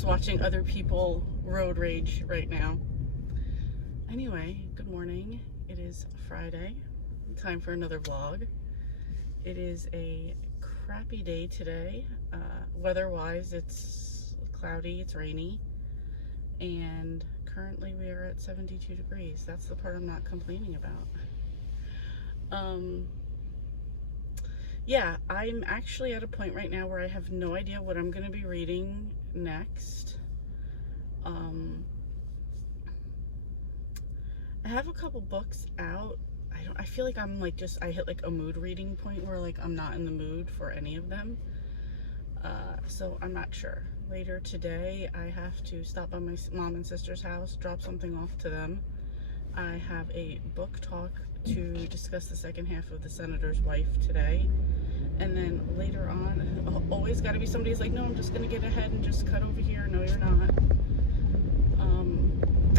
just watching other people road rage right now. Anyway, good morning. It is Friday. Time for another vlog. It is a crappy day today. Weather-wise, it's cloudy, it's rainy, and currently we are at 72 degrees. That's the part I'm not complaining about. Yeah, I'm actually at a point right now where I have no idea what I'm going to be reading next. I have a couple books out. I feel like I'm like I hit like a mood reading point where like I'm not in the mood for any of them. So I'm not sure. Later today, I have to stop by my mom and sister's house, drop something off to them. I have a book talk to discuss the second half of The Senator's Wife today. And then later on, always got to be somebody who's like, no, I'm just going to get ahead and just cut over here. No, you're not.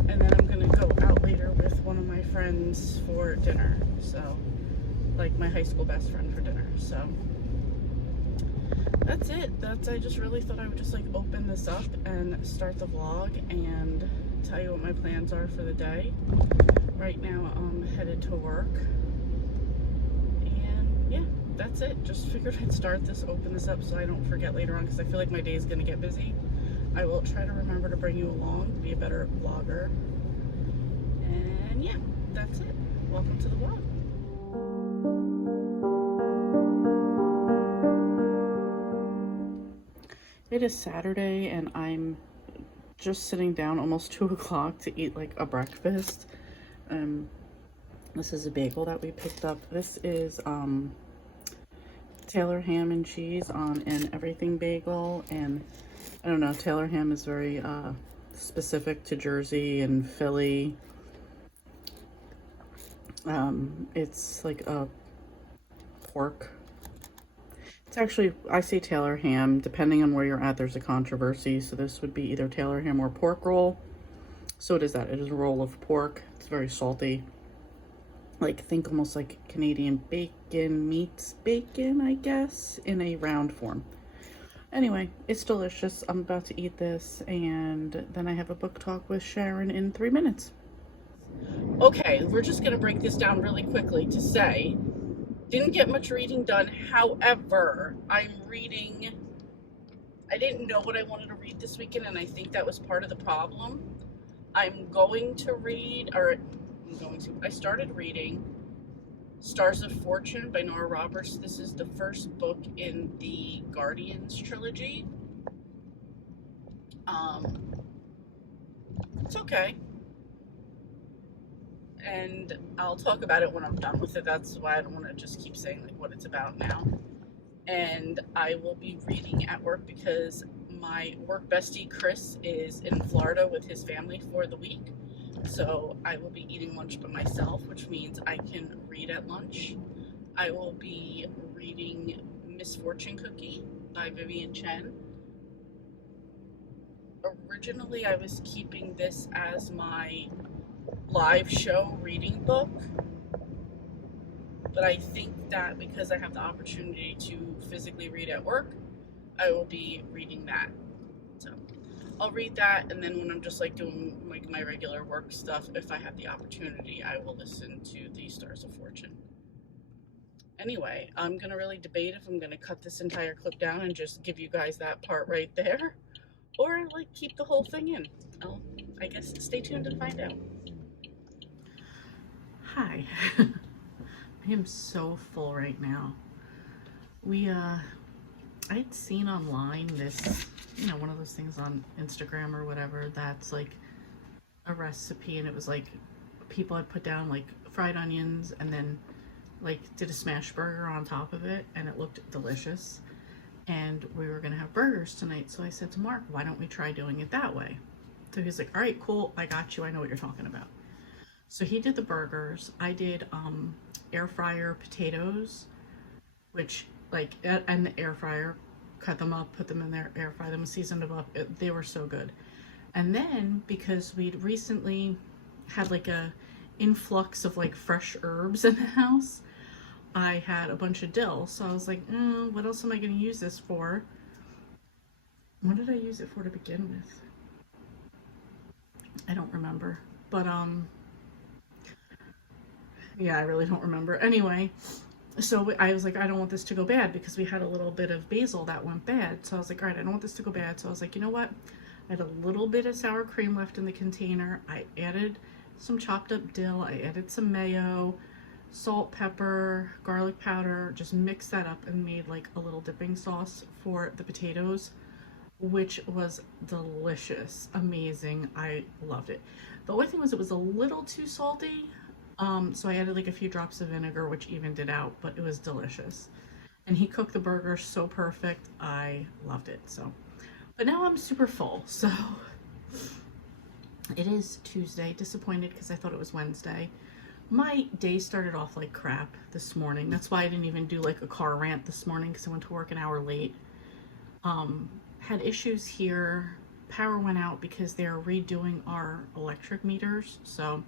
And then I'm going to go out later with one of my friends for dinner. So, like my high school best friend for dinner. So, that's it. I just really thought I would just like open this up and start the vlog and tell you what my plans are for the day. Right now, I'm headed to work. And yeah. That's it. Just figured I'd start this, open this up so I don't forget later on, because I feel like my day is going to get busy. I will try to remember to bring you along, be a better vlogger. And yeah, that's it. Welcome to the vlog. It is Saturday and I'm just sitting down almost 2 o'clock to eat like a breakfast. This is a bagel that we picked up. This is Taylor ham and cheese on an everything bagel, and I don't know, Taylor ham is very specific to Jersey and Philly. It's like a pork. It's actually, I say Taylor ham, depending on where you're at, there's a controversy. So this would be either Taylor ham or pork roll. So it is that. It is a roll of pork. It's very salty. Like, think almost like Canadian bacon meets bacon, I guess, in a round form. Anyway, it's delicious. I'm about to eat this, and then I have a book talk with Sharon in 3 minutes. Okay, we're just going to break this down really quickly to say, didn't get much reading done. However, I didn't know what I wanted to read this weekend, and I think that was part of the problem. I started reading Stars of Fortune by Nora Roberts. This is the first book in the Guardians trilogy. It's okay. And I'll talk about it when I'm done with it. That's why I don't want to just keep saying like what it's about now. And I will be reading at work because my work bestie Chris is in Florida with his family for the week. So I will be eating lunch by myself, which means I can read at lunch. I will be reading Misfortune Cookie by Vivian Chen. Originally, I was keeping this as my live show reading book, but I think that because I have the opportunity to physically read at work, I will be reading that. So I'll read that, and then when I'm just like doing like my regular work stuff, if I have the opportunity, I will listen to the Stars of Fortune. Anyway, I'm gonna really debate if I'm gonna cut this entire clip down and just give you guys that part right there, or like keep the whole thing in. I guess stay tuned and find out. Hi. I am so full right now. I'd seen online this, one of those things on Instagram or whatever that's like a recipe, and it was like people had put down like fried onions and then like did a smash burger on top of it, and it looked delicious. And we were gonna have burgers tonight, so I said to Mark, why don't we try doing it that way? So he's like, all right, cool, I got you, I know what you're talking about. So he did the burgers. I did air fryer potatoes, which like, and the air fryer, cut them up, put them in there, air fry them, seasoned them up. They were so good. And then because we'd recently had like a influx of like fresh herbs in the house, I had a bunch of dill. So I was like, what else am I going to use this for? What did I use it for to begin with? I don't remember. But yeah, I really don't remember. Anyway, so I was like, I don't want this to go bad because we had a little bit of basil that went bad. So I was like, all right, I don't want this to go bad. So I was like, you know what? I had a little bit of sour cream left in the container. I added some chopped up dill. I added some mayo, salt, pepper, garlic powder, just mixed that up and made like a little dipping sauce for the potatoes, which was delicious, amazing. I loved it. The only thing was it was a little too salty. So I added like a few drops of vinegar, which evened it out, but it was delicious. And he cooked the burger so perfect. I loved it. So, but now I'm super full. So it is Tuesday. Disappointed because I thought it was Wednesday. My day started off like crap this morning. That's why I didn't even do like a car rant this morning because I went to work an hour late. Had issues here. Power went out because they're redoing our electric meters. So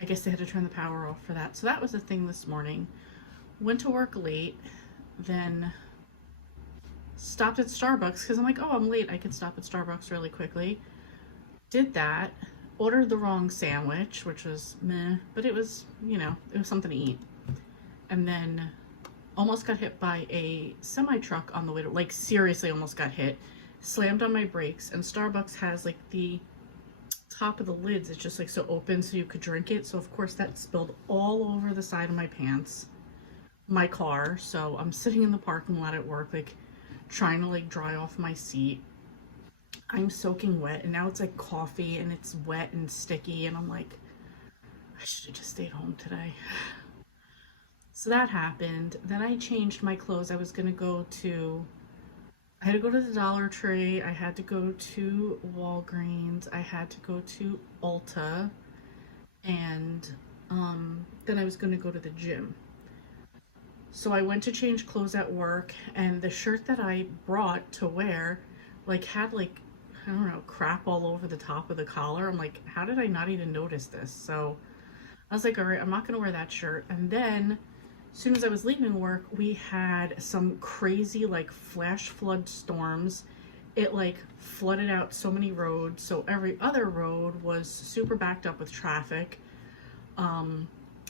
I guess they had to turn the power off for that. So that was the thing this morning. Went to work late, then stopped at Starbucks because I'm like, oh, I'm late. I can stop at Starbucks really quickly. Did that. Ordered the wrong sandwich, which was meh, but it was, you know, it was something to eat. And then almost got hit by a semi-truck on the way to, like seriously almost got hit. Slammed on my brakes, and Starbucks has like the top of the lids, it's just like so open so you could drink it. So of course that spilled all over the side of my pants, my car. So I'm sitting in the parking lot at work, like trying to like dry off my seat. I'm soaking wet, and now it's like coffee and it's wet and sticky, and I'm like, I should have just stayed home today. So that happened. Then I changed my clothes. I was gonna go to, I had to go to the Dollar Tree, I had to go to Walgreens, I had to go to Ulta, and then I was gonna go to the gym. So I went to change clothes at work, and the shirt that I brought to wear like had like, I don't know, crap all over the top of the collar. I'm like, how did I not even notice this? So I was like, all right, I'm not gonna wear that shirt. And then as soon as I was leaving work, we had some crazy like flash flood storms. It like flooded out so many roads. So every other road was super backed up with traffic.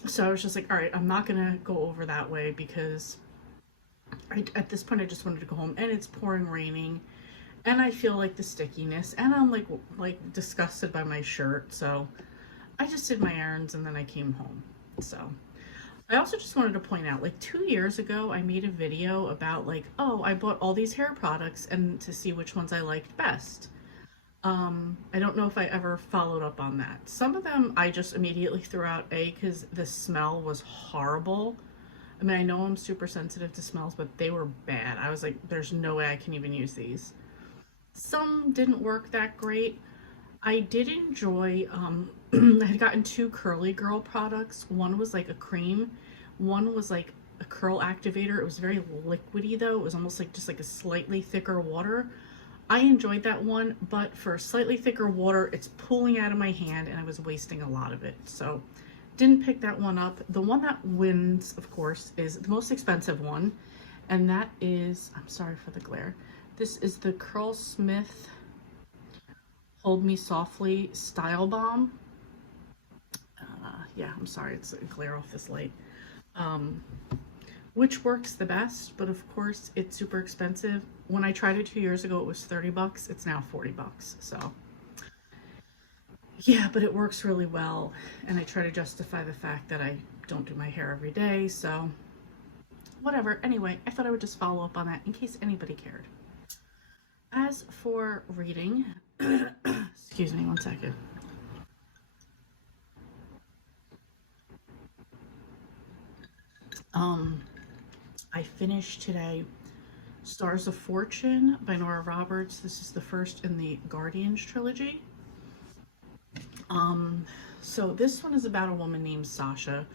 So I was just like, all right, I'm not gonna go over that way because at this point I just wanted to go home, and it's pouring raining. And I feel like the stickiness, and I'm like disgusted by my shirt. So I just did my errands and then I came home. So I also just wanted to point out, like 2 years ago, I made a video about like, oh, I bought all these hair products and to see which ones I liked best. I don't know if I ever followed up on that. Some of them I just immediately threw out, because the smell was horrible. I mean, I know I'm super sensitive to smells, but they were bad. I was like, there's no way I can even use these. Some didn't work that great. I did enjoy, I had gotten 2 Curly Girl products. One was like a cream. One was like a curl activator. It was very liquidy though. It was almost like just like a slightly thicker water. I enjoyed that one, but for slightly thicker water, it's pooling out of my hand and I was wasting a lot of it. So didn't pick that one up. The one that wins, of course, is the most expensive one. And that is, I'm sorry for the glare. This is the Curlsmith Hold Me Softly Style Balm. Yeah, I'm sorry, it's a glare off this light. Which works the best, but of course it's super expensive. When I tried it 2 years ago, it was 30 bucks. It's now 40 bucks. So yeah, but it works really well. And I try to justify the fact that I don't do my hair every day. So whatever. Anyway, I thought I would just follow up on that in case anybody cared. As for reading, excuse me one second. I finished today Stars of Fortune by Nora Roberts. This is the first in the Guardians trilogy. So this one is about a woman named Sasha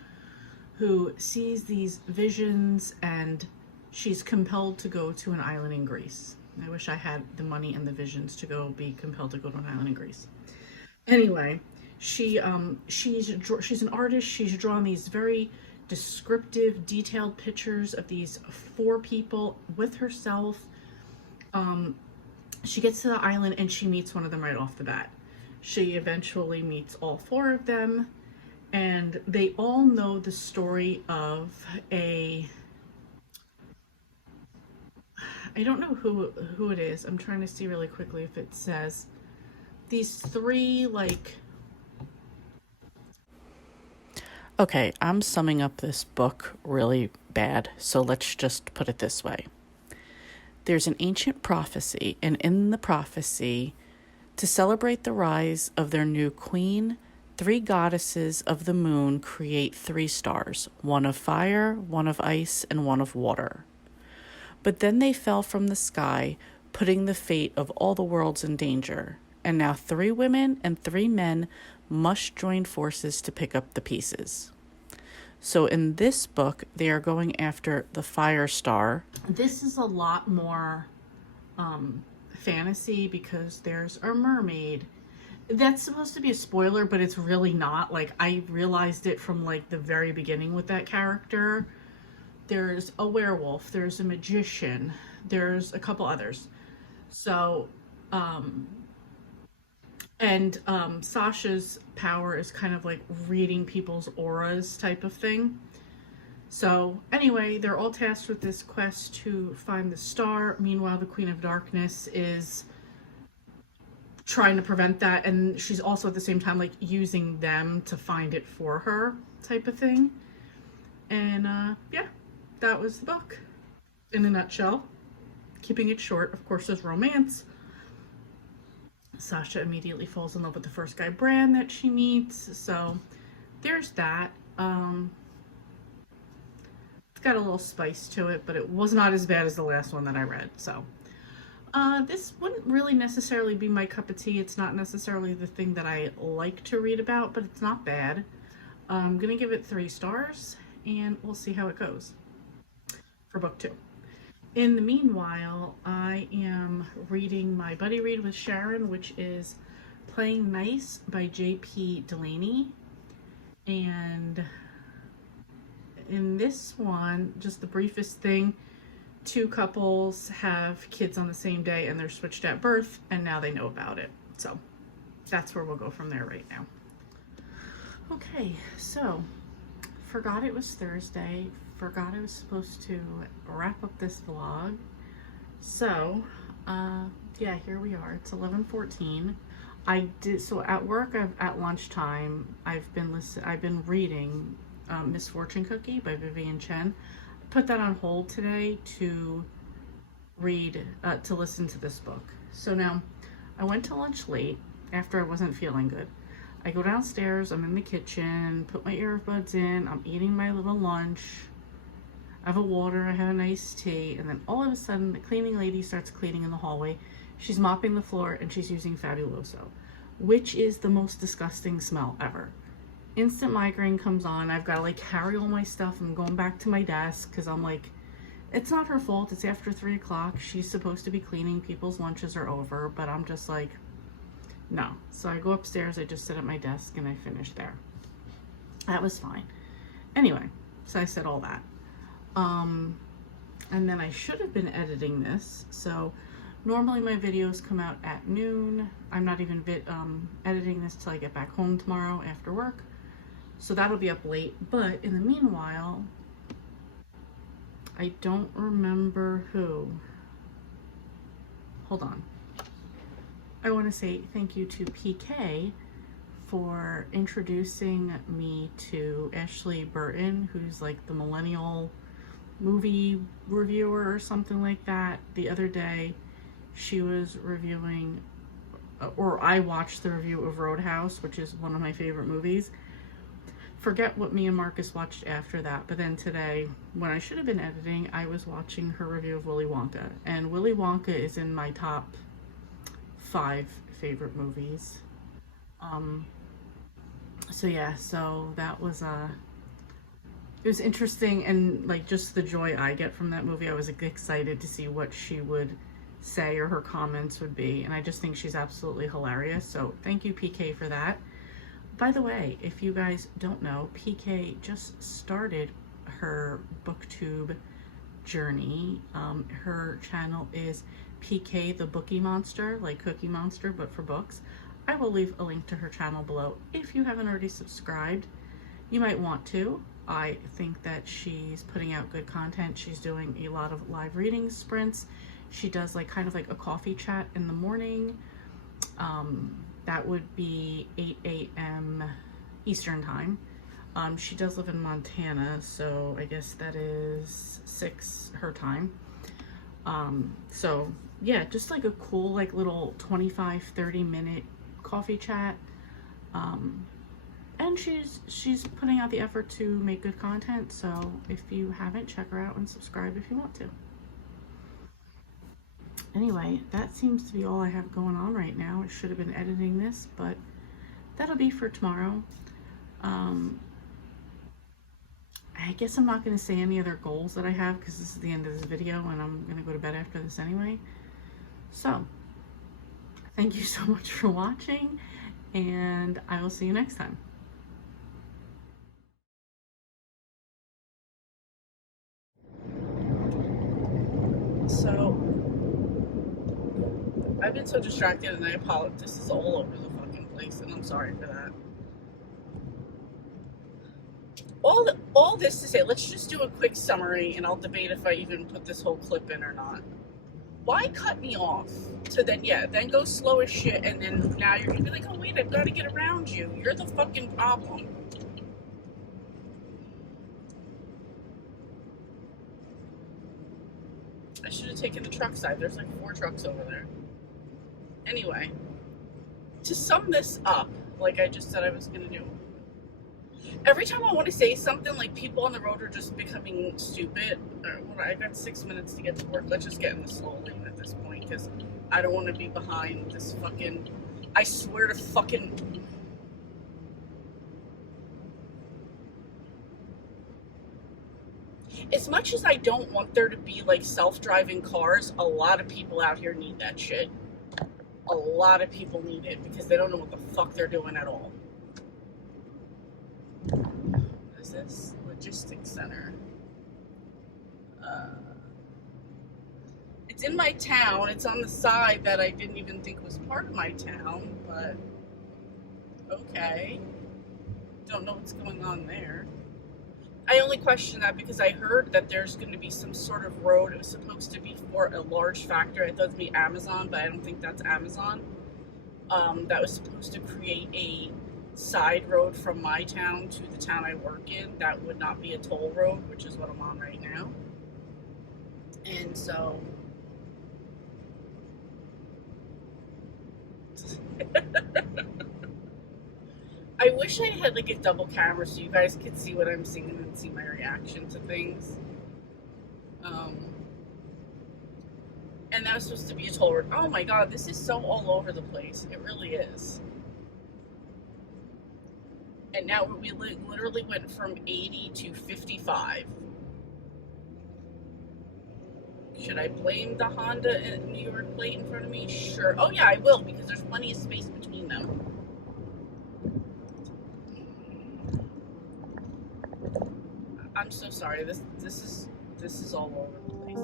who sees these visions, and she's compelled to go to an island in Greece. I wish I had the money and the visions to go be compelled to go to an island in Greece. Anyway, she's an artist. She's drawn these very descriptive, detailed pictures of these 4 people with herself. she gets to the island and she meets one of them right off the bat. She eventually meets all four of them, and they all know the story of a, I don't know who it is. I'm trying to see really quickly if it says these three, like, okay, I'm summing up this book really bad, so let's just put it this way. There's an ancient prophecy, and in the prophecy, to celebrate the rise of their new queen, 3 goddesses of the moon create 3 stars, one of fire, one of ice, and one of water. But then they fell from the sky, putting the fate of all the worlds in danger. And now 3 women and 3 men must join forces to pick up the pieces. So in this book, they are going after the fire star. This is a lot more fantasy because there's a mermaid. That's supposed to be a spoiler, but it's really not. Like, I realized it from like the very beginning with that character. There's a werewolf, there's a magician, there's a couple others. So, Sasha's power is kind of like reading people's auras type of thing. So anyway, they're all tasked with this quest to find the star. Meanwhile, the Queen of Darkness is trying to prevent that, and she's also at the same time like using them to find it for her type of thing. And yeah, that was the book in a nutshell. Keeping it short, of course, there's romance. Sasha immediately falls in love with the first guy, Bran, that she meets. So there's that. It's got a little spice to it, but it was not as bad as the last one that I read. So this wouldn't really necessarily be my cup of tea. It's not necessarily the thing that I like to read about, but it's not bad. I'm gonna give it 3 stars, and we'll see how it goes for book 2. In the meanwhile, I am reading my buddy read with Sharon, which is Playing Nice by J.P. Delaney. And in this one, just the briefest thing, 2 couples have kids on the same day and they're switched at birth, and now they know about it. So that's where we'll go from there right now. Okay, so forgot it was Thursday. Forgot I was supposed to wrap up this vlog. So yeah, here we are. It's 11:14. So at work, at lunchtime, I've been reading Miss Fortune Cookie by Vivian Chen. Put that on hold today to listen to this book. So now I went to lunch late after I wasn't feeling good. I go downstairs, I'm in the kitchen, put my earbuds in, I'm eating my little lunch. I have a water, I have a nice tea, and then all of a sudden the cleaning lady starts cleaning in the hallway. She's mopping the floor and she's using Fabuloso, which is the most disgusting smell ever. Instant migraine comes on. I've got to like carry all my stuff. I'm going back to my desk because I'm like, it's not her fault. It's after 3 o'clock. She's supposed to be cleaning. People's lunches are over, but I'm just like, no. So I go upstairs, I just sit at my desk and I finish there. That was fine. Anyway, so I said all that. And then I should have been editing this. So normally my videos come out at noon. I'm not even editing this till I get back home tomorrow after work. So that'll be up late. But in the meanwhile, I don't remember who. Hold on. I want to say thank you to PK for introducing me to Ashleigh Burton, who's like the millennial movie reviewer or something like that. The other day she was reviewing, or I watched the review of RoadHouse, which is one of my favorite movies. Forget what me and Marcus watched after that, but then today, when I should have been editing, I was watching her review of Willy Wonka, and Willy Wonka is in my top 5 favorite movies. So yeah, so that was it was interesting, and like just the joy I get from that movie. I was excited to see what she would say or her comments would be, and I just think she's absolutely hilarious. So thank you, PK, for that. By the way, if you guys don't know, PK just started her booktube journey. Her channel is PK the Bookie Monster, like Cookie Monster, but for books. I will leave a link to her channel below. If you haven't already subscribed, you might want to. I think that she's putting out good content. She's doing a lot of live reading sprints. She does like kind of like a coffee chat in the morning. That would be 8 a.m. Eastern time. She does live in Montana, so I guess that is 6 her time. So yeah, just like a cool like little 25-30 minute coffee chat. And she's putting out the effort to make good content, so if you haven't, check her out and subscribe if you want to. Anyway, that seems to be all I have going on right now. I should have been editing this, but that'll be for tomorrow. I guess I'm not going to say any other goals that I have because this is the end of this video and I'm going to go to bed after this anyway. So, thank you so much for watching, and I will see you next time. So, I've been so distracted and I apologize. This is all over the fucking place and I'm sorry for that. All this to say, let's just do a quick summary and I'll debate if I even put this whole clip in or not. Why cut me off to then go slow as shit, and then now you're gonna be like, oh wait, I've got to get around you. You're the fucking problem. I should have taken the truck side. There's like 4 trucks over there. Anyway, to sum this up, like I just said I was gonna do, every time I want to say something, like people on the road are just becoming stupid. I got 6 minutes to get to work. Let's just get in the slow lane at this point because I don't want to be behind this fucking, I swear to fucking, as much as I don't want there to be like self-driving cars, a lot of people out here need that shit. A lot of people need it because they don't know what the fuck they're doing at all. What is this? Logistics center. It's in my town. It's on the side that I didn't even think was part of my town, but okay. Don't know what's going on there. I only question that because I heard that there's going to be some sort of road. It was supposed to be for a large factory. I thought it would be Amazon, but I don't think that's Amazon. That was supposed to create a side road from my town to the town I work in. That would not be a toll road, which is what I'm on right now. And so I wish I had like a double camera so you guys could see what I'm seeing and see my reaction to things. And that was supposed to be a toll road. Oh my god, this is so all over the place. It really is. And now we literally went from 80 to 55. Should I blame the Honda New York plate in front of me? Sure. Oh yeah, I will, because there's plenty of space between them. I'm so sorry. This is all over the place.